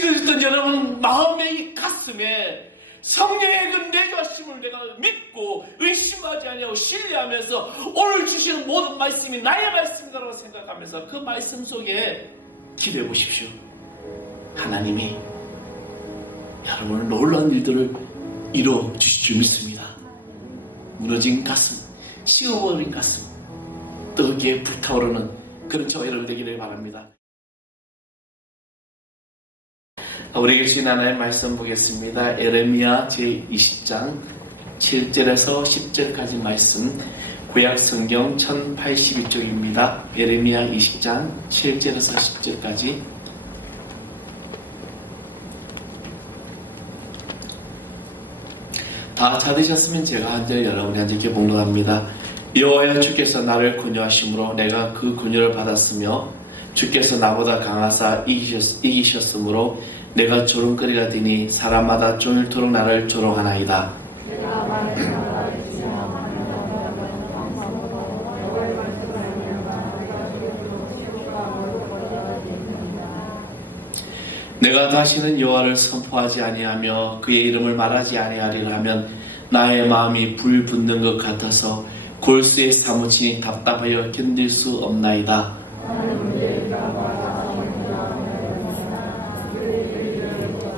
식어졌던 여러분 마음의 이 가슴에 성령의 그 내주하심을 내가 믿고 의심하지 아니하고 신뢰하면서 오늘 주시는 모든 말씀이 나의 말씀이라고 생각하면서 그 말씀 속에 기도해 보십시오. 하나님이 여러분의 놀라운 일들을 이루어 주실 줄 믿습니다. 무너진 가슴, 식어버린 가슴, 뜨겁게 불타오르는 그런 저와 여러분 되기를 바랍니다. 우리에게 주신 하나님의 말씀 보겠습니다. 예레미야 제20장 7절에서 10절까지 말씀, 구약 성경 1082쪽입니다. 예레미야 20장 7절에서 10절까지. 다 찾으셨으면 제가 한 절 여러분이 이렇게 봉독합니다. 여호와여 주께서 나를 권유하심으로 내가 그 권유를 받았으며 주께서 나보다 강하사 이기셨으므로 내가 조롱거리가 되니 사람마다 종일토록 나를 조롱하나이다. 내가 다시는 여호와를 선포하지 아니하며 그의 이름을 말하지 아니하리라 하면 나의 마음이 불붙는 것 같아서 골수에 사무치니 답답하여 견딜 수 없나이다.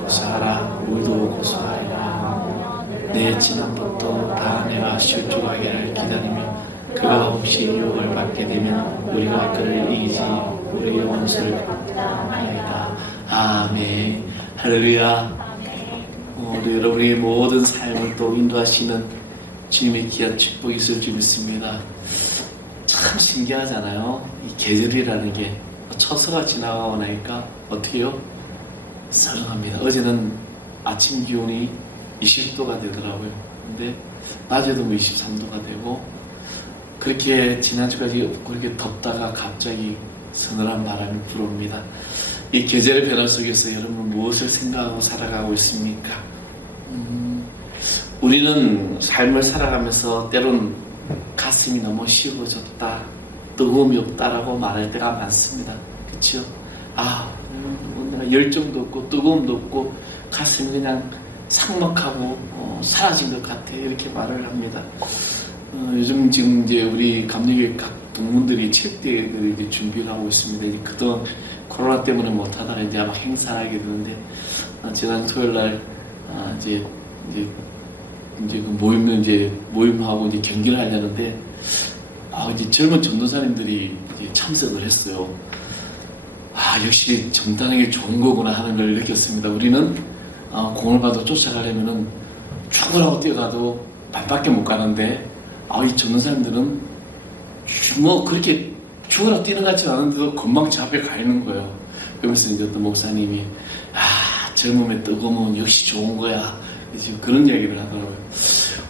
고소하라, 우리도 고소하리라. 내 지난 것도 다 내가 실족하게 기다리며 그가 없이 유혹을 받게 되면 우리가 그를 이기지 우리의 원수를 하나이다. 아멘. 할렐루야. 우리 여러분의 모든 삶을 또 인도하시는 주님의 귀한 축복이 있을 줄 믿습니다. 참 신기하잖아요. 이 계절이라는 게 처서가 지나가고 나니까 어떻게 해요? 썰렁합니다. 어제는 아침 기온이 20도가 되더라고요. 근데 낮에도 23도가 되고 그렇게 지난주까지 그렇게 덥다가 갑자기 서늘한 바람이 불어옵니다. 이 계절의 변화 속에서 여러분 무엇을 생각하고 살아가고 있습니까? 우리는 삶을 살아가면서 때론 가슴이 너무 식어졌다, 뜨거움이 없다라고 말할 때가 많습니다. 그렇죠? 내가 열정도 없고 뜨거움도 없고 가슴이 그냥 삭막하고 사라진 것 같아, 이렇게 말을 합니다. 요즘 지금 이제 우리 감리교회 각 동문들이 체육대회를 이제 준비를 하고 있습니다. 이제 그동안 코로나 때문에 못하다가 이제 아마 행사를 하게 되는데, 지난 토요일 날 이제 그 모임하고 이제 경기를 하려는데, 이제 젊은 전도사님들이 이제 참석을 했어요. 역시 정당하게 좋은 거구나 하는 걸 느꼈습니다. 우리는 공을 봐도 쫓아가려면은 축구라고 뛰어가도 반밖에 못 가는데, 이 전도사님들은 뭐 그렇게 죽으라고 뛰는 것 같지 않은데도 금방 저 앞에 가 있는 거예요. 그러면서 이제 또 목사님이 젊음의 뜨거움은 역시 좋은 거야, 지금 그런 이야기를 하더라고요.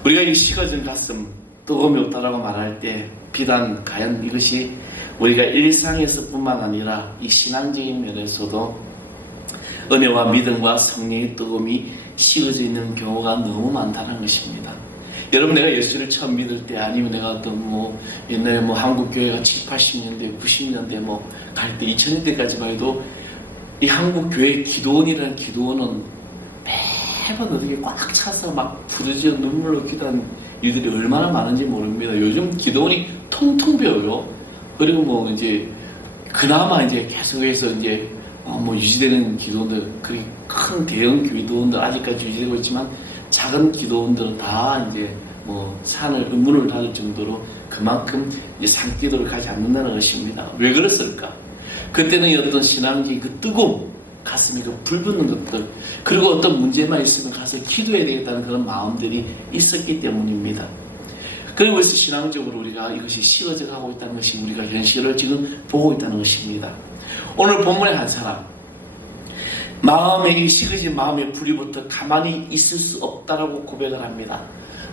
우리가 이 식어진 가슴, 뜨거움이 없다라고 말할 때 비단 과연 이것이 우리가 일상에서뿐만 아니라 이 신앙적인 면에서도 은혜와 믿음과 성령의 뜨거움이 식어져 있는 경우가 너무 많다는 것입니다. 여러분, 내가 예수를 처음 믿을 때, 아니면 내가 어떤 옛날에 한국교회가 70, 80년대, 90년대 갈 때, 2000년대까지만 해도 이 한국교회 기도원이라는 기도원은 매번 어떻게 꽉 차서 막 부르짖어 눈물로 기도하는 일들이 얼마나 많은지 모릅니다. 요즘 기도원이 통통 비어요. 그리고 이제 그나마 이제 계속해서 이제 유지되는 기도원들, 그렇게 큰 대형 기도원들 아직까지 유지되고 있지만 작은 기도원들은 다 이제 산을 문을 닫을 정도로 그만큼 이제 산기도를 가지 않는다는 것입니다. 왜 그랬을까? 그때는 어떤 신앙적인 그 뜨거움, 가슴에 그 불붙는 것들, 그리고 어떤 문제만 있으면 가서 기도해야 되겠다는 그런 마음들이 있었기 때문입니다. 그리고 그래서 신앙적으로 우리가 이것이 식어져 가고 있다는 것이 우리가 현실을 지금 보고 있다는 것입니다. 오늘 본문의 한 사람, 마음에 이 식어진 마음의 불이부터 가만히 있을 수 없다라고 고백을 합니다.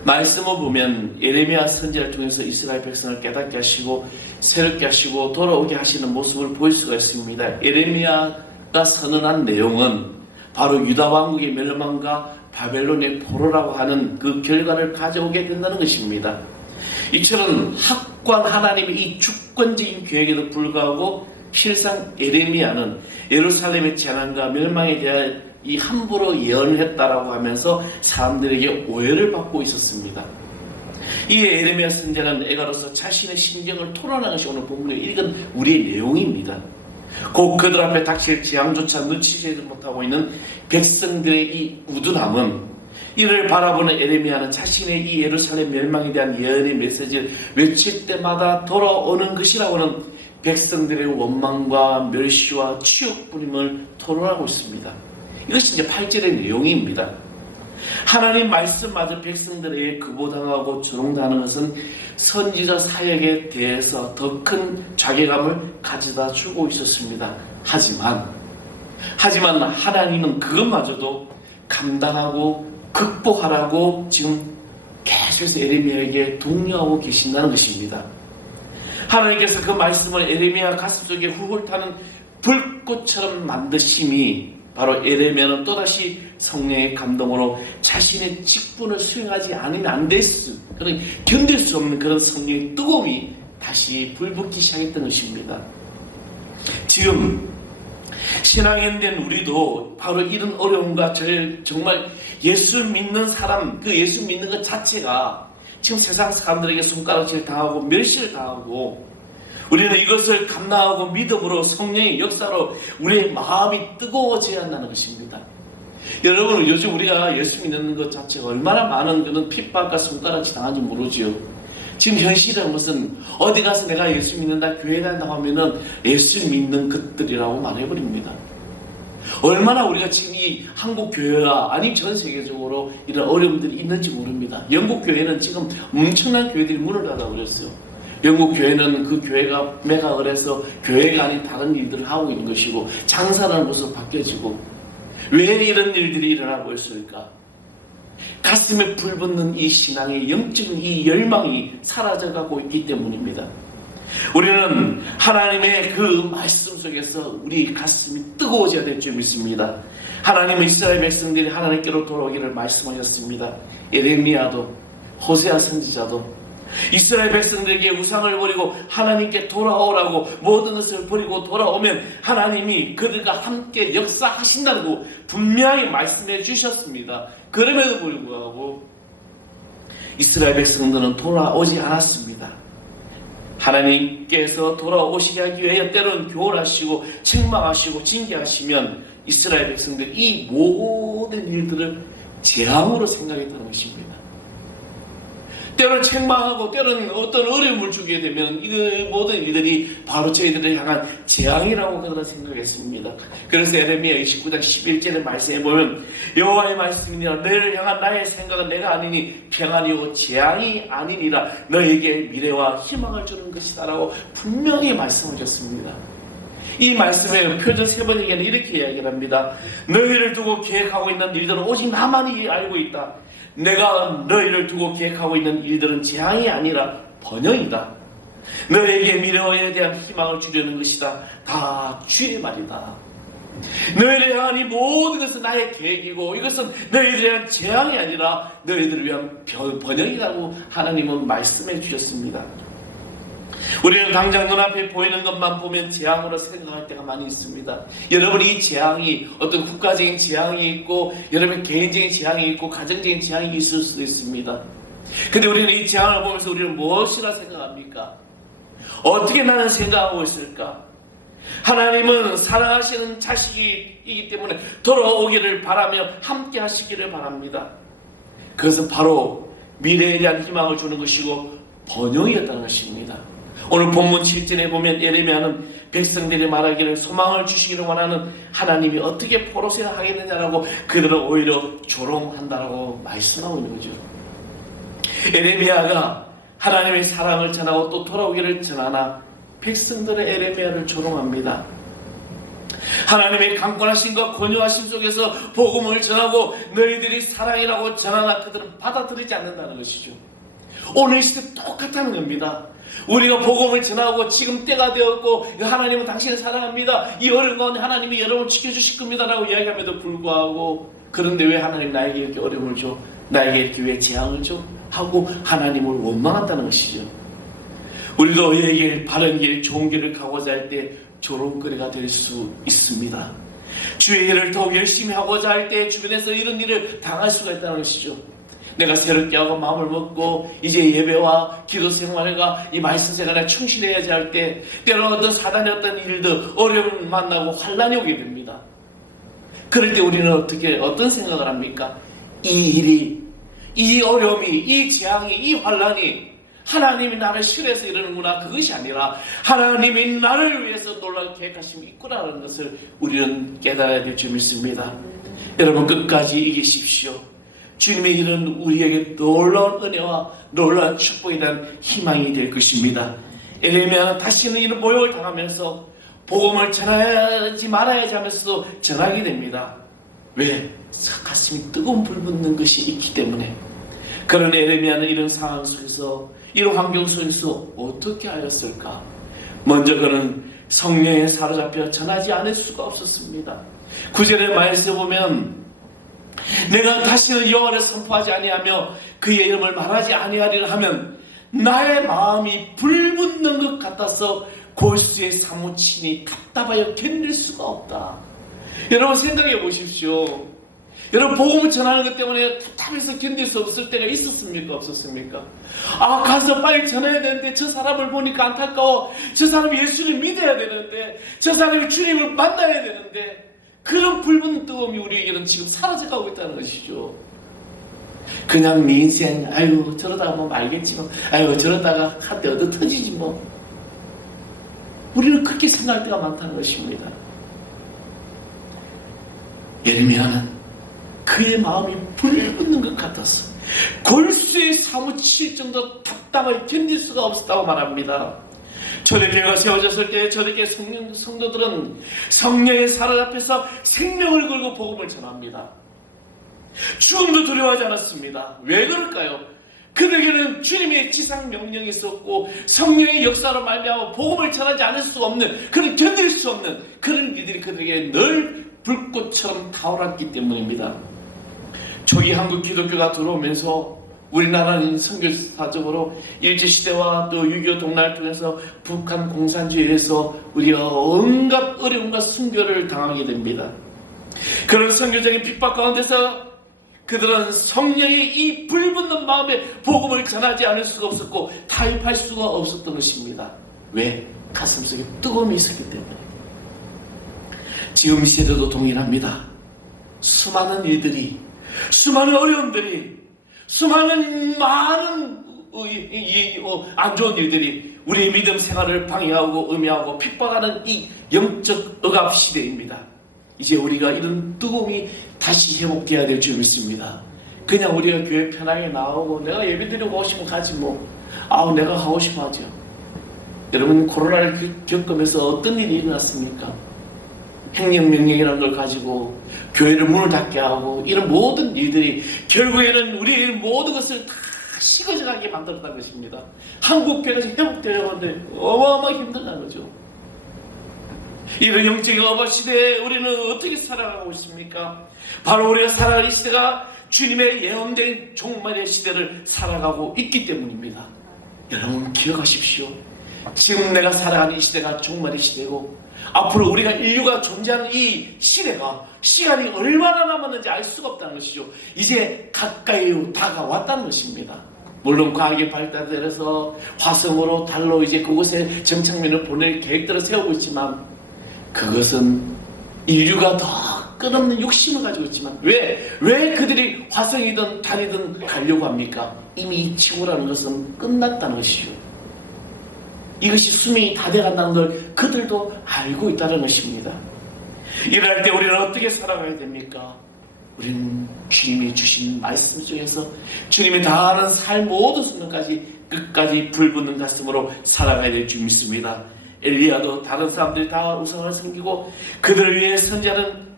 말씀을 보면 예레미야 선지자를 통해서 이스라엘 백성을 깨닫게 하시고 새롭게 하시고 돌아오게 하시는 모습을 볼 수가 있습니다. 예레미야가 선언한 내용은 바로 유다 왕국의 멸망과 바벨론의 포로라고 하는 그 결과를 가져오게 된다는 것입니다. 이처럼 확고한 하나님의 이 주권적인 계획에도 불구하고 실상 예레미야는 예루살렘의 재난과 멸망에 대한 이 함부로 예언을 했다라고 하면서 사람들에게 오해를 받고 있었습니다. 이 예레미야 선지자는 애가로서 자신의 심정을 토론하는 것이 오늘 본문에 읽은 우리의 내용입니다. 곧 그들 앞에 닥칠 재앙조차 눈치채지 못하고 있는 백성들의 이 우둔함은, 이를 바라보는 예레미야는 자신의 이 예루살렘 멸망에 대한 예언의 메시지를 외칠 때마다 돌아오는 것이라고는 백성들의 원망과 멸시와 치욕뿐임을 토론하고 있습니다. 이것이 이제 8절의 내용입니다. 하나님 말씀마저 백성들에게 급보당하고 조롱당하는 것은 선지자 사역에 대해서 더 큰 자괴감을 가져다 주고 있었습니다. 하지만 하나님은 그것마저도 감당하고 극복하라고 지금 계속해서 예레미야에게 독려하고 계신다는 것입니다. 하나님께서 그 말씀을 예레미야 가슴속에 훌훌 타는 불꽃처럼 만드심이, 바로 예레미야는 또다시 성령의 감동으로 자신의 직분을 수행하지 않으면 안 될 수, 그런 견딜 수 없는 그런 성령의 뜨거움이 다시 불붙기 시작했던 것입니다. 지금 신앙인 된 우리도 바로 이런 어려움과 정말 예수 믿는 사람, 그 예수 믿는 것 자체가 지금 세상 사람들에게 손가락질 당하고 멸시를 당하고, 우리는 이것을 감당하고 믿음으로 성령의 역사로 우리의 마음이 뜨거워져야 한다는 것입니다. 여러분, 요즘 우리가 예수 믿는 것 자체가 얼마나 많은 그런 핍박과 손가락질 당하는지 모르지요. 지금 현실은 무슨 어디 가서 내가 예수 믿는다, 교회 다닌다고 하면은 예수 믿는 것들이라고 말해버립니다. 얼마나 우리가 지금 이 한국 교회와 아니면 전 세계적으로 이런 어려움들이 있는지 모릅니다. 영국 교회는 지금 엄청난 교회들이 문을 닫아버렸어요. 영국 교회는 그 교회가 매각을 해서 교회가 아닌 다른 일들을 하고 있는 것이고, 장사라는 곳으로 바뀌어지고, 왜 이런 일들이 일어나고 있을까? 가슴에 불붙는 이 신앙의 영적인 이 열망이 사라져가고 있기 때문입니다. 우리는 하나님의 그 말씀 속에서 우리 가슴이 뜨거워져야 될 줄 믿습니다. 하나님은 이스라엘 백성들이 하나님께로 돌아오기를 말씀하셨습니다. 예레미야도 호세아 선지자도 이스라엘 백성들에게 우상을 버리고 하나님께 돌아오라고, 모든 것을 버리고 돌아오면 하나님이 그들과 함께 역사하신다고 분명히 말씀해 주셨습니다. 그럼에도 불구하고 이스라엘 백성들은 돌아오지 않았습니다. 하나님께서 돌아오시게 하기 위해 때로는 교훈하시고 책망하시고 징계하시면 이스라엘 백성들이 이 모든 일들을 재앙으로 생각했다는 것입니다. 때로는 책망하고 때로는 어떤 어려움을 주게 되면 이 모든 일들이 바로 저희들을 향한 재앙이라고 그들은 생각했습니다. 그래서 예레미야 29장 11절의 말씀에 보면, 여호와의 말씀이니라 너희를 향한 나의 생각은 내가 아니니 평안이요 재앙이 아니니라 너희에게 미래와 희망을 주는 것이다 라고 분명히 말씀하셨습니다. 이 말씀의 표전 3번에게는 이렇게 이야기를 합니다. 너희를 두고 계획하고 있는 일들은 오직 나만이 알고 있다. 내가 너희를 두고 계획하고 있는 일들은 재앙이 아니라 번영이다. 너희에게 미래에 대한 희망을 주려는 것이다. 다 주의 말이다. 너희를 향한 이 모든 것은 나의 계획이고, 이것은 너희들에 대한 재앙이 아니라 너희들을 위한 번영이라고 하나님은 말씀해 주셨습니다. 우리는 당장 눈앞에 보이는 것만 보면 재앙으로 생각할 때가 많이 있습니다. 여러분, 이 재앙이 어떤 국가적인 재앙이 있고, 여러분 개인적인 재앙이 있고, 가정적인 재앙이 있을 수도 있습니다. 근데 우리는 이 재앙을 보면서 우리는 무엇이라 생각합니까? 어떻게 나는 생각하고 있을까? 하나님은 사랑하시는 자식이기 때문에 돌아오기를 바라며 함께 하시기를 바랍니다. 그것은 바로 미래에 대한 희망을 주는 것이고 번영이었다는 것입니다. 오늘 본문 7절에 보면 예레미야는 백성들이 말하기를 소망을 주시기를 원하는 하나님이 어떻게 포로세를 하겠느냐라고 그들은 오히려 조롱한다라고 말씀하고 있는 거죠. 예레미야가 하나님의 사랑을 전하고 또 돌아오기를 전하나 백성들의 예레미야를 조롱합니다. 하나님의 강권하심과 권유하심 속에서 복음을 전하고 너희들이 사랑이라고 전하나 그들은 받아들이지 않는다는 것이죠. 오늘 시대 똑같다는 겁니다. 우리가 복음을 전하고 지금 때가 되었고 하나님은 당신을 사랑합니다. 이 어려운 가운데 하나님이 여러분을 지켜주실 겁니다 라고 이야기함에도 불구하고, 그런데 왜 하나님 나에게 이렇게 어려움을 줘? 나에게 이렇게 왜 재앙을 줘? 하고 하나님을 원망한다는 것이죠. 우리도 너희에게 바른 길, 좋은 길을 가고자 할 때 조롱거리가 될 수 있습니다. 주의 일을 더욱 열심히 하고자 할 때 주변에서 이런 일을 당할 수가 있다는 것이죠. 내가 새롭게 하고 마음을 먹고 이제 예배와 기도 생활과 이 말씀 생활에 충실해야지 할 때 때로는 어떤 사단의 어떤 일들, 어려움을 만나고 환난이 오게 됩니다. 그럴 때 우리는 어떤 생각을 합니까? 이 일이, 이 어려움이, 이 재앙이, 이 환난이 하나님이 나를 싫어해서 이러는구나, 그것이 아니라 하나님이 나를 위해서 놀라운 계획하심이 있구나라는 것을 우리는 깨달아야 될 줄 믿습니다. 여러분, 끝까지 이기십시오. 주님의 일은 우리에게 놀라운 은혜와 놀라운 축복에 대한 희망이 될 것입니다. 에레미야는 다시는 이런 모욕을 당하면서 복음을 전하지 말아야지 하면서도 전하게 됩니다. 왜? 가슴이 뜨거운 불 붙는 것이 있기 때문에. 그런 에레미야는 이런 상황 속에서, 이런 환경 속에서 어떻게 하였을까? 먼저 그는 성령에 사로잡혀 전하지 않을 수가 없었습니다. 9절의 말씀에 보면 내가 다시는 여호와를 선포하지 아니하며 그의 이름을 말하지 아니하리라 하면 나의 마음이 불붙는 것 같아서 골수에 사무치니 답답하여 견딜 수가 없다. 여러분, 생각해 보십시오. 여러분, 복음을 전하는 것 때문에 답답해서 견딜 수 없을 때가 있었습니까? 없었습니까? 아, 가서 빨리 전해야 되는데, 저 사람을 보니까 안타까워. 저 사람이 예수를 믿어야 되는데, 저 사람이 주님을 만나야 되는데, 그런 불붙는 뜨거움이 우리에게는 지금 사라져가고 있다는 것이죠. 그냥 네 인생, 아유 저러다가 뭐 말겠지 뭐, 아유 저러다가 한때 얻어 터지지 뭐. 우리는 그렇게 생각할 때가 많다는 것입니다. 예레미야는 그의 마음이 불붙는 것 같아서 골수에 사무칠 정도 답답하게 견딜 수가 없었다고 말합니다. 초대교회가 세워졌을 때 초대교회 성도들은 성령의 사로잡혀서 생명을 걸고 복음을 전합니다. 죽음도 두려워하지 않았습니다. 왜 그럴까요? 그들에게는 주님의 지상 명령이 있었고 성령의 역사로 말미암아 복음을 전하지 않을 수 없는, 그런 견딜 수 없는 그런 일들이 그들에게 늘 불꽃처럼 타오랐기 때문입니다. 초기 한국 기독교가 들어오면서 우리나라는 선교사적으로 일제시대와 또 6.25 동란을 통해서 북한 공산주의에서 우리가 온갖 어려움과 순교를 당하게 됩니다. 그런 선교적인 핍박 가운데서 그들은 성령의 이 불붙는 마음에 복음을 전하지 않을 수가 없었고 타협할 수가 없었던 것입니다. 왜? 가슴속에 뜨거움이 있었기 때문에. 지금 이 세대도 동일합니다. 수많은 일들이, 수많은 어려움들이, 수많은 많은 안 좋은 일들이 우리의 믿음 생활을 방해하고 음해하고 핍박하는 이 영적 억압 시대입니다. 이제 우리가 이런 뜨거움이 다시 회복되어야 될 줄 믿습니다. 그냥 우리가 교회 편하게 나오고 내가 예배드리고 오고 싶으면 가지 뭐, 아우 내가 가고 싶어 하죠. 여러분, 코로나를 겪으면서 어떤 일이 일어났습니까? 행령명령이라는 걸 가지고 교회를 문을 닫게 하고 이런 모든 일들이 결국에는 우리의 모든 것을 다 시거져가게 만들었다는 것입니다. 한국 교회가 회복되려고 하는데 어마어마하게 힘들다는 거죠. 이런 영적인 어바 시대에 우리는 어떻게 살아가고 있습니까? 바로 우리가 살아갈 이 시대가 주님의 예언된 종말의 시대를 살아가고 있기 때문입니다. 여러분 기억하십시오. 지금 내가 살아가는 이 시대가 종말의 시대고 앞으로 우리가 인류가 존재하는 이 시대가 시간이 얼마나 남았는지 알 수가 없다는 것이죠. 이제 가까이 다가왔다는 것입니다. 물론 과학이 발달해서 화성으로 달로 이제 그곳에 정착민을 보낼 계획들을 세우고 있지만 그것은 인류가 더 끝없는 욕심을 가지고 있지만 왜 그들이 화성이든 달이든 가려고 합니까? 이미 이 지구라는 것은 끝났다는 것이죠. 이것이 수명이 다 돼간다는 걸 그들도 알고 있다는 것입니다. 이럴 때 우리는 어떻게 살아가야 됩니까? 우리는 주님이 주신 말씀 중에서 주님이 다하는 삶 모든 순간까지 끝까지 불붙는 가슴으로 살아가야 될 줄 믿습니다. 엘리야도 다른 사람들이 다 우상을 섬기고 그들을 위해 선지자는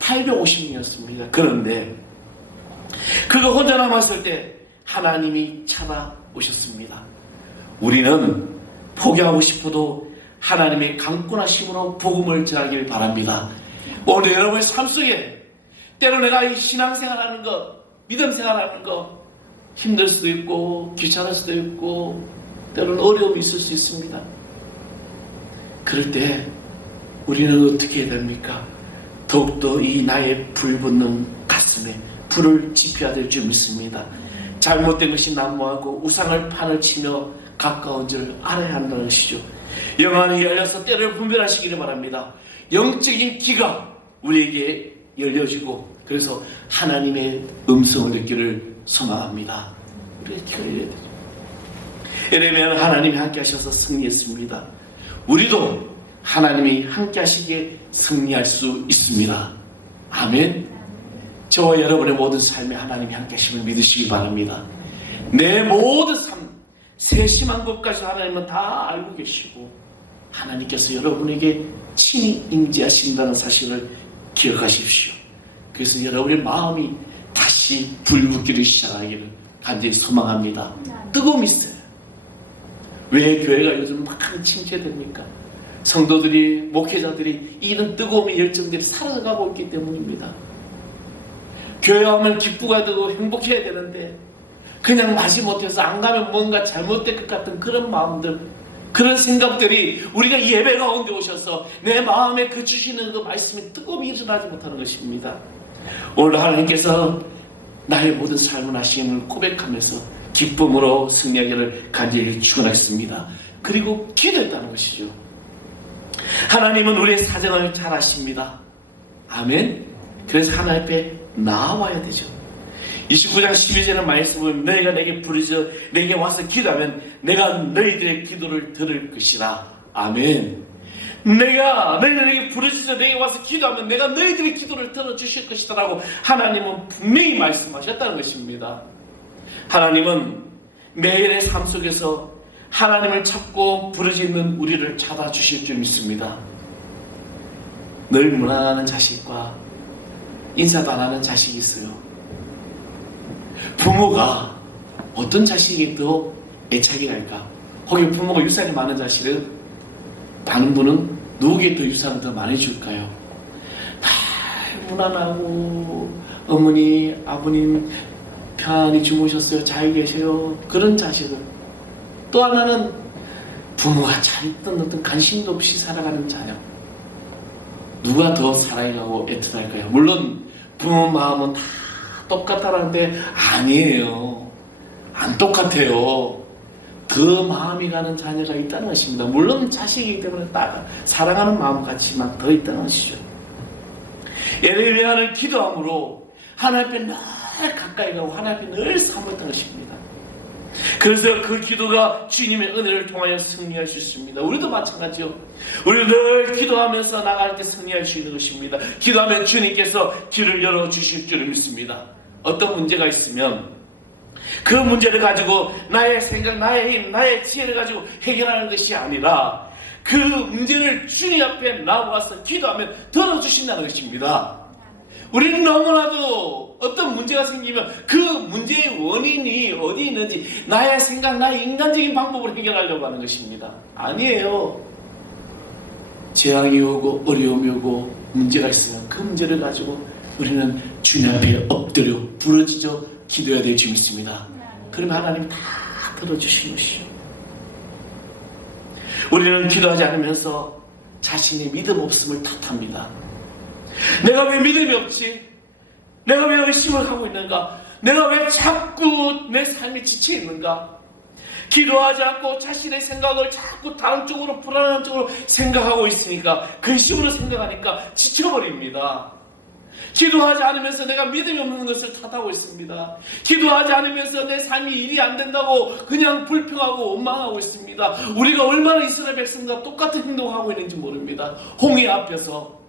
850명이었습니다. 그런데 그가 혼자 남았을 때 하나님이 찾아오셨습니다. 우리는 포기하고 싶어도 하나님의 강권하심으로 복음을 전하길 바랍니다. 오늘 여러분의 삶 속에 때로 내가 이 신앙생활하는 것, 믿음생활하는 것 힘들 수도 있고 귀찮을 수도 있고 때로는 어려움이 있을 수 있습니다. 그럴 때 우리는 어떻게 해야 됩니까? 더욱더 이 나의 불붙는 가슴에 불을 지펴야 될 줄 믿습니다. 잘못된 것이 난무하고 우상을 판을 치며 가까운 줄 알아야 한다는 것이죠. 영안이 열려서 때를 분별하시기를 바랍니다. 영적인 귀가 우리에게 열려지고 그래서 하나님의 음성을 듣기를 소망합니다. 우리의 귀가 열려야 되죠. 예레미야는 하나님이 함께 하셔서 승리했습니다. 우리도 하나님이 함께 하시기에 승리할 수 있습니다. 아멘. 저와 여러분의 모든 삶에 하나님이 함께 하심을 믿으시기 바랍니다. 내 모든 삶, 세심한 것까지 하나님은 다 알고 계시고 하나님께서 여러분에게 친히 임재하신다는 사실을 기억하십시오. 그래서 여러분의 마음이 다시 불붙기를 시작하기를 간절히 소망합니다. 뜨거움이 있어요. 왜 교회가 요즘 막 침체됩니까? 성도들이, 목회자들이 이런 뜨거움의 열정들이 사라져가고 있기 때문입니다. 교회 하면 기쁘가 되고 행복해야 되는데 그냥 마지못해서 안 가면 뭔가 잘못될 것 같은 그런 마음들, 그런 생각들이 우리가 예배 가운데 오셔서 내 마음에 그 주시는 그 말씀이 뜨거움이 일어나지 못하는 것입니다. 오늘 하나님께서 나의 모든 삶을 하심을 고백하면서 기쁨으로 승리하기를 간절히 축원하겠습니다. 그리고 기도했다는 것이죠. 하나님은 우리의 사정을 잘 아십니다. 아멘. 그래서 하나님 앞에 나와야 되죠. 29장 12절의 말씀은 너희가 내게 부르짖어 내게 와서 기도하면 내가 너희들의 기도를 들을 것이라. 아멘. 너희가 내게 부르짖어 내게 와서 기도하면 내가 너희들의 기도를 들어주실 것이다 라고 하나님은 분명히 말씀하셨다는 것입니다. 하나님은 매일의 삶 속에서 하나님을 찾고 부르짖는 우리를 찾아주실 줄 믿습니다. 늘 무난하는 자식과 인사도 안 하는 자식이 있어요. 부모가 어떤 자식이 더 애착이 갈까? 혹시 부모가 유산이 많은 자식은 많은 분은 누구에게 더 유산을 더 많이 줄까요? 다 무난하고 어머니, 아버님 편히 주무셨어요? 잘 계세요? 그런 자식은 또 하나는 부모가 잘했던 어떤 관심도 없이 살아가는 자녀. 누가 더 사랑하고 애틋할까요? 물론 부모 마음은 다 똑같다는데 아니에요. 안 똑같아요. 더 마음이 가는 자녀가 있다는 것입니다. 물론 자식이기 때문에 사랑하는 마음 같지만 더 있다는 것이죠. 예레미야는 기도함으로 하나님 앞에 늘 가까이 가고 하나님 앞에 늘 사모했던 것입니다. 그래서 그 기도가 주님의 은혜를 통하여 승리할 수 있습니다. 우리도 마찬가지요. 우리 늘 기도하면서 나갈 때 승리할 수 있는 것입니다. 기도하면 주님께서 길을 열어주실 줄을 믿습니다. 어떤 문제가 있으면 그 문제를 가지고 나의 생각, 나의 힘, 나의 지혜를 가지고 해결하는 것이 아니라 그 문제를 주님 앞에 나와서 기도하면 들어주신다는 것입니다. 우리는 너무나도 어떤 문제가 생기면 그 문제의 원인이 어디 있는지 나의 생각, 나의 인간적인 방법으로 해결하려고 하는 것입니다. 아니에요. 재앙이 오고 어려움이 오고 문제가 있으면 그 문제를 가지고 우리는 주님 앞에 엎드려 부르짖어 기도해야 될 줄 믿습니다. 그러면 하나님 다 들어주시는 것이죠. 우리는 기도하지 않으면서 자신의 믿음 없음을 탓합니다. 내가 왜 믿음이 없지? 내가 왜 의심을 하고 있는가? 내가 왜 자꾸 내 삶이 지쳐 있는가? 기도하지 않고 자신의 생각을 자꾸 다른 쪽으로 불안한 쪽으로 생각하고 있으니까 근심으로 생각하니까 지쳐버립니다. 기도하지 않으면서 내가 믿음이 없는 것을 탓하고 있습니다. 기도하지 않으면서 내 삶이 일이 안 된다고 그냥 불평하고 원망하고 있습니다. 우리가 얼마나 이스라엘 백성과 똑같은 행동을 하고 있는지 모릅니다. 홍해 앞에서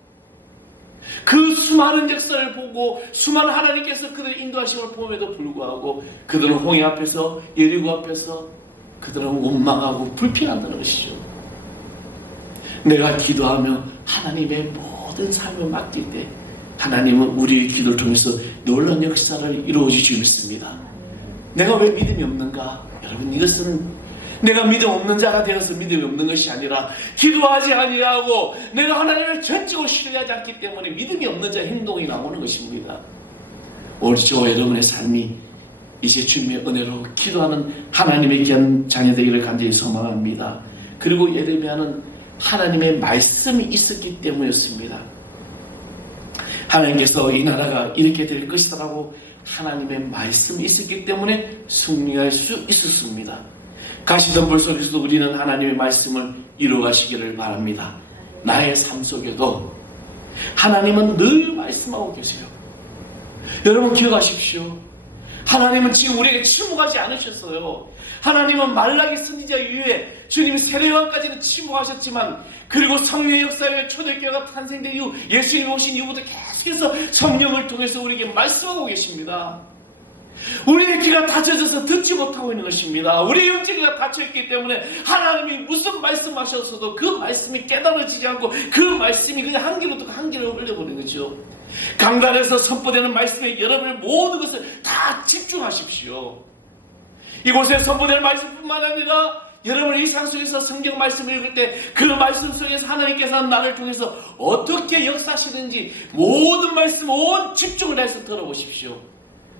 그 수많은 역사를 보고 수많은 하나님께서 그들의 인도하심을 봄에도 불구하고 그들은 홍해 앞에서 여리고 앞에서 그들은 원망하고 불평한다는 것이죠. 내가 기도하며 하나님의 모든 삶을 맡길 때 하나님은 우리의 기도를 통해서 놀라운 역사를 이루어주실 줄 믿습니다. 내가 왜 믿음이 없는가? 여러분, 이것은 내가 믿음 없는 자가 되어서 믿음이 없는 것이 아니라 기도하지 아니하고 내가 하나님을 전적으로 신뢰하지 않기 때문에 믿음이 없는 자의 행동이 나오는 것입니다. 오늘 저와 여러분의 삶이 이제 주님의 은혜로 기도하는 하나님의 귀한 자녀 되기를 간절히 소망합니다. 그리고 예레미야는 하나님의 말씀이 있었기 때문이었습니다. 하나님께서 이 나라가 이렇게 될 것이라고 하나님의 말씀이 있었기 때문에 승리할 수 있었습니다. 가시덤불 속에서도 우리는 하나님의 말씀을 이루어가시기를 바랍니다. 나의 삶 속에도 하나님은 늘 말씀하고 계세요. 여러분 기억하십시오. 하나님은 지금 우리에게 침묵하지 않으셨어요. 하나님은 말라기 선지자 이후에 주님이 세례요한까지는 침묵하셨지만, 그리고 성령의 역사에 초대교회가 탄생된 이후 예수님이 오신 이후부터 계속해서 성령을 통해서 우리에게 말씀하고 계십니다. 우리의 귀가 닫혀져서 듣지 못하고 있는 것입니다. 우리의 영적이가 닫혀있기 때문에 하나님이 무슨 말씀하셨어도 그 말씀이 깨달아지지 않고 그 말씀이 그냥 한 귀로 듣고 한 귀로 흘려버리는 거죠. 강단에서 선포되는 말씀에 여러분의 모든 것을 다 집중하십시오. 이곳에 선포되는 말씀뿐만 아니라 여러분 일상 속에서 성경 말씀을 읽을 때 그 말씀 속에서 하나님께서 나를 통해서 어떻게 역사하시는지 모든 말씀 온 집중을 해서 들어보십시오.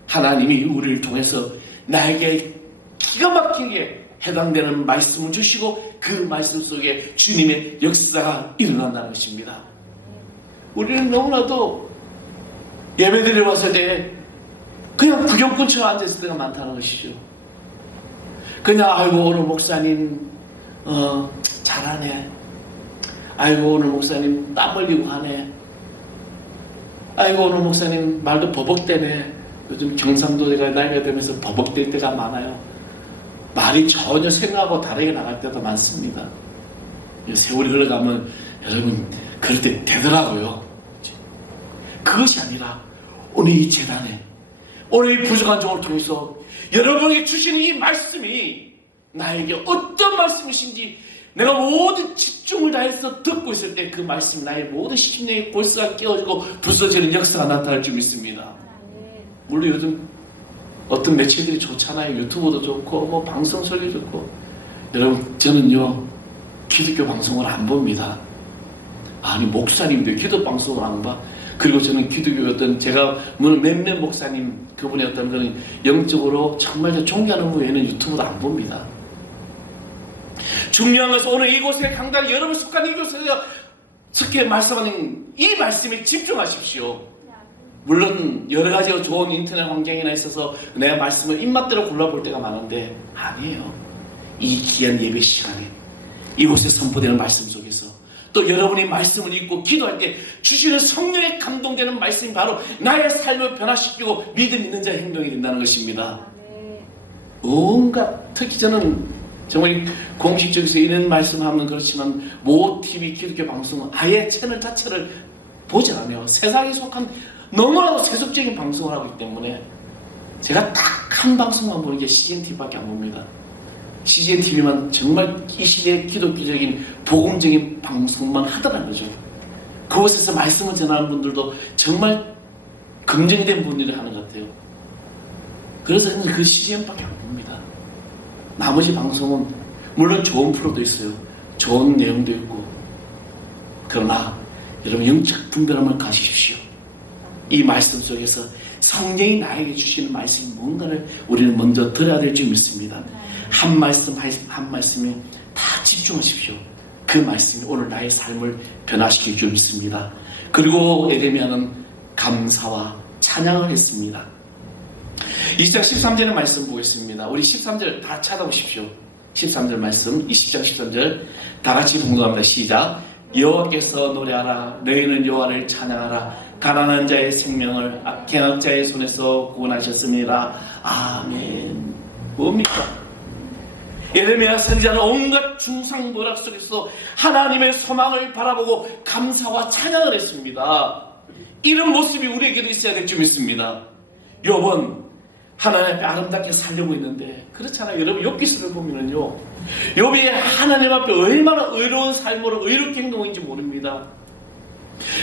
하나님이 우리를 통해서 나에게 기가 막히게 해당되는 말씀을 주시고 그 말씀 속에 주님의 역사가 일어난다는 것입니다. 우리는 너무나도 예배드리러 왔을 때 그냥 구경꾼처럼 앉아있을 때가 많다는 것이죠. 그냥 아이고 오늘 목사님 잘하네. 아이고 오늘 목사님 땀 흘리고 하네. 아이고 오늘 목사님 말도 버벅대네. 요즘 경상도가 나이가 되면서 버벅댈 때가 많아요. 말이 전혀 생각하고 다르게 나갈 때도 많습니다. 세월이 흘러가면 여러분 그럴 때 되더라고요. 그것이 아니라 오늘 이 재단에 오늘 이 부족한 종을 통해서 여러분에게 주시는 이 말씀이 나에게 어떤 말씀이신지 내가 모든 집중을 다해서 듣고 있을 때 그 말씀이 나의 모든 심령의 골수가 깨어지고 부서지는 역사가 나타날 줄 믿습니다. 물론 요즘 어떤 매체들이 좋잖아요. 유튜브도 좋고 뭐 방송 소리 좋고. 여러분 저는요 기독교 방송을 안 봅니다. 아니 목사님도 기도 방송을 안 봐. 그리고 저는 기독교 어떤 제가 물론 몇몇 목사님 그분의 어떤 그런 영적으로 정말 존경하는 분 외에는 유튜브도 안 봅니다. 중요한 것은 오늘 이곳에 강단 여러분 속한 이곳에서 특히 말씀하는 이 말씀에 집중하십시오. 물론 여러 가지 좋은 인터넷 환경이나 있어서 내 말씀을 입맛대로 골라볼 때가 많은데 아니에요. 이 귀한 예배 시간에 이곳에 선포되는 말씀 속에서 또 여러분이 말씀을 읽고 기도할 때 주시는 성령에 감동되는 말씀이 바로 나의 삶을 변화시키고 믿음 있는 자의 행동이 된다는 것입니다. 온갖 특히 저는 정말 공식적에서 이런 말씀하면 그렇지만 모 TV 기독교 방송은 아예 채널 자체를 보지 않아요. 세상에 속한 너무나도 세속적인 방송을 하기 때문에 제가 딱 한 방송만 보는 게 CGNTV밖에 안 봅니다. CGNTV만 정말 이 시대의 기독교적인 복음적인 방송만 하더라는 거죠. 그곳에서 말씀을 전하는 분들도 정말 긍정된 분들이 하는 것 같아요. 그래서 저는 그 CGN밖에 안 봅니다. 나머지 방송은 물론 좋은 프로도 있어요. 좋은 내용도 있고. 그러나 여러분 영적 분별함을 가지십시오. 이 말씀 속에서 성령이 나에게 주시는 말씀이 뭔가를 우리는 먼저 들어야 될 줄 믿습니다. 한 말씀 한 말씀에 다 집중하십시오. 그 말씀이 오늘 나의 삶을 변화시킬 줄 믿습니다. 그리고 에레미야는 감사와 찬양을 했습니다. 20장 13절의 말씀 보겠습니다. 우리 13절 다 찾아보십시오. 13절 말씀 20장 13절 다 같이 봉독합니다. 시작. 여호와께서 노래하라. 너희는 여호와를 찬양하라. 가난한 자의 생명을 악행한 자의 손에서 구원하셨습니다. 아멘. 뭡니까? 예레미야 선지자는 온갖 중상모략 속에서 하나님의 소망을 바라보고 감사와 찬양을 했습니다. 이런 모습이 우리에게도 있어야 될 줄 믿습니다. 욥은 하나님 앞에 아름답게 살려고 있는데 그렇잖아요. 여러분 욥기서를 보면은요, 욥이 하나님 앞에 얼마나 의로운 삶으로 의롭게 행동했는지 모릅니다.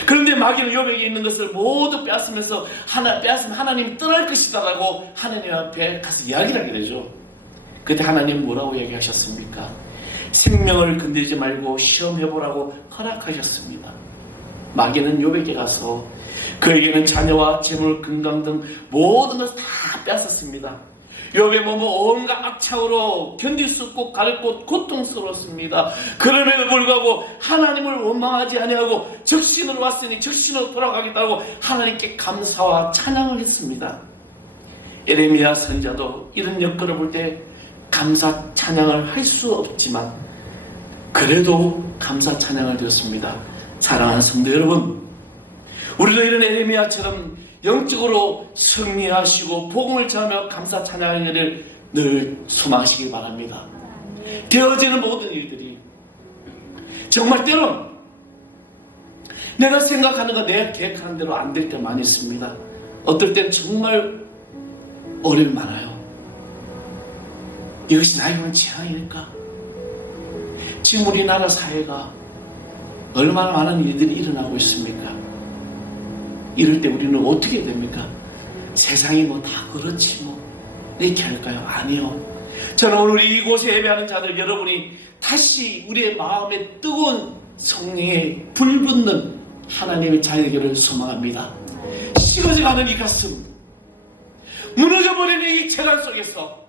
그런데 마귀는 욥에게 있는 것을 모두 빼앗으면서 빼앗으면 하나님이 떠날 것이다라고 하나님 앞에 가서 이야기를 하게 되죠. 그때 하나님 뭐라고 얘기하셨습니까? 생명을 건드리지 말고 시험해보라고 허락하셨습니다. 마귀는 욥에게 가서 그에게는 자녀와 재물, 건강 등 모든 것을 다 뺏었습니다. 욥의 몸은 온갖 악창으로 견딜 수 없고 가렵고 고통스러웠습니다. 그럼에도 불구하고 하나님을 원망하지 아니하고 적신으로 왔으니 적신으로 돌아가겠다고 하나님께 감사와 찬양을 했습니다. 예레미야 선지자도 이런 여건을 볼 때 감사 찬양을 할 수 없지만 그래도 감사 찬양을 드렸습니다. 사랑하는 성도 여러분, 우리도 이런 예레미야처럼 영적으로 승리하시고 복음을 전하며 감사 찬양을 늘 소망하시기 바랍니다. 되어지는 모든 일들이 정말 때론 내가 생각하는 거 내가 계획하는 대로 안 될 때 많이 있습니다. 어떨 때는 정말 어려움이 많아요. 이것이 나의 온 재앙일까? 지금 우리나라 사회가 얼마나 많은 일들이 일어나고 있습니까? 이럴 때 우리는 어떻게 됩니까? 세상이 뭐 다 그렇지 뭐 이렇게 할까요? 아니요. 저는 오늘 이곳에 예배하는 자들 여러분이 다시 우리의 마음에 뜨거운 성령의 불붙는 하나님의 자녀에게를 소망합니다. 식어져가는 이 가슴, 무너져버리는 이 재난 속에서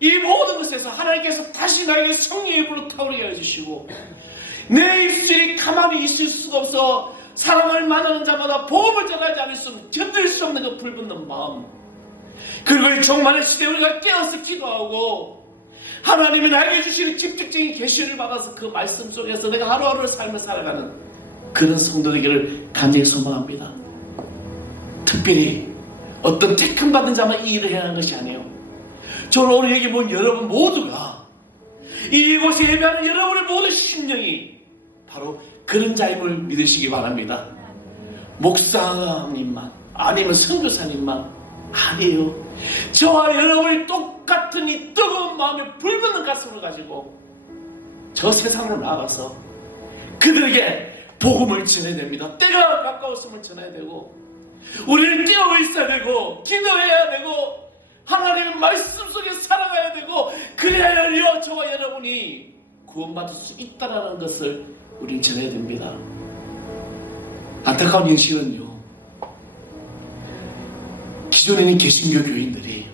이 모든 것에서 하나님께서 다시 나에게 성령의 불로 타오르게 해주시고 내 입술이 가만히 있을 수가 없어 사람을 만나는 자마다 복음을 전하지 않을 수 없는 견딜 수 없는 그 불붙는 마음, 그리고 이 종말의 시대에 우리가 깨어서 기도하고 하나님이 나에게 주시는 직접적인 계시를 받아서 그 말씀 속에서 내가 하루하루를 삶을 살아가는 그런 성도되기를 간절히 소망합니다. 특별히 어떤 택함받은 자만 이 일을 해야 하는 것이 아니에요. 저는 오늘 여기 본 여러분 모두가 이곳에 예배하는 여러분의 모든 심령이 바로 그런 자임을 믿으시기 바랍니다. 목사님만 아니면 선교사님만 아니에요. 저와 여러분이 똑같은 이 뜨거운 마음에 불붙는 가슴을 가지고 저 세상으로 나가서 그들에게 복음을 전해야 됩니다. 때가 가까웠음을 전해야 되고 우리는 뛰어 있어야 되고 기도해야 되고 하나님의 말씀 속에 살아가야 되고 그래야요 저와 여러분이 구원받을 수 있다는 것을 우리는 전해야 됩니다. 안타까운 현실은요, 기존에 있는 개신교 교인들이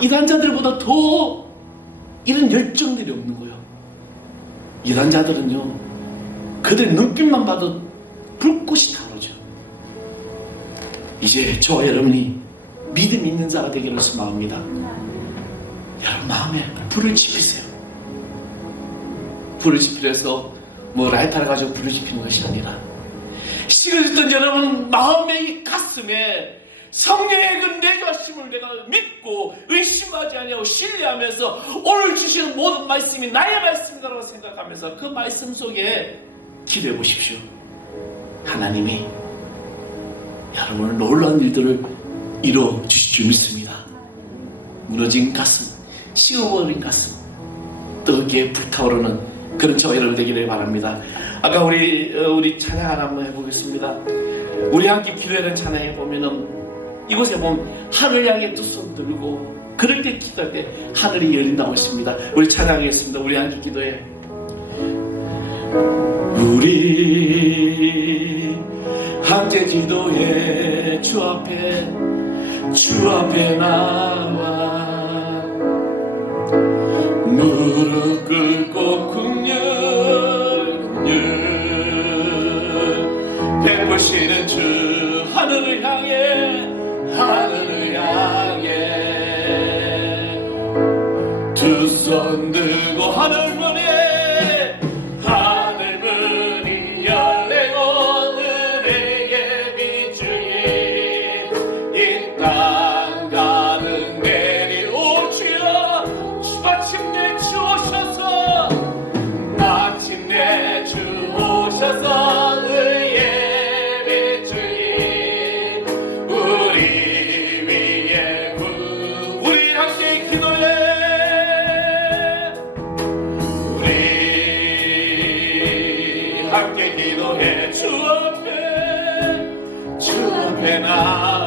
이단자들보다 더 이런 열정들이 없는 거예요. 이단자들은요 그들 눈빛만 봐도 불꽃이 타오르죠. 이제 저와 여러분이 믿음 있는 자가 되기를 소망합니다. 여러분 마음에 불을 지피세요. 불을 지피려서 뭐 라이터를 가지고 불을 지피는 것이 아니라 식어졌던 여러분 마음의 이 가슴에 성령의 그 내주하심을 내가 믿고 의심하지 아니하고 신뢰하면서 오늘 주시는 모든 말씀이 나의 말씀이라고 생각하면서 그 말씀 속에 기도해 보십시오. 하나님이 여러분을 놀라운 일들을 이루어 주실 줄 믿습니다. 무너진 가슴, 식어버린 가슴, 뜨겁게 불타오르는 그런 저와 여러분 되기를 바랍니다. 아까 우리 찬양 한번 해보겠습니다. 우리 함께 기도하는 찬양에 보면은 이곳에 보면 하늘 향해 두 손 들고 그럴 때 기도할 때 하늘이 열린다고 했습니다. 우리 찬양하겠습니다. 우리 함께 기도해. 우리 함께 기도해. 주 앞에 나와 무릎 꿇고 궁율 베푸시는 주 하늘을 향해 두 손 들고 하늘문이 열리고 은혜의 빛이 이 땅 가득 내려오시어 마침내 주오셔서 의의 빛이 우리 위에 우리 함께 기도해. 우리 함께 기도해. 주 앞에 나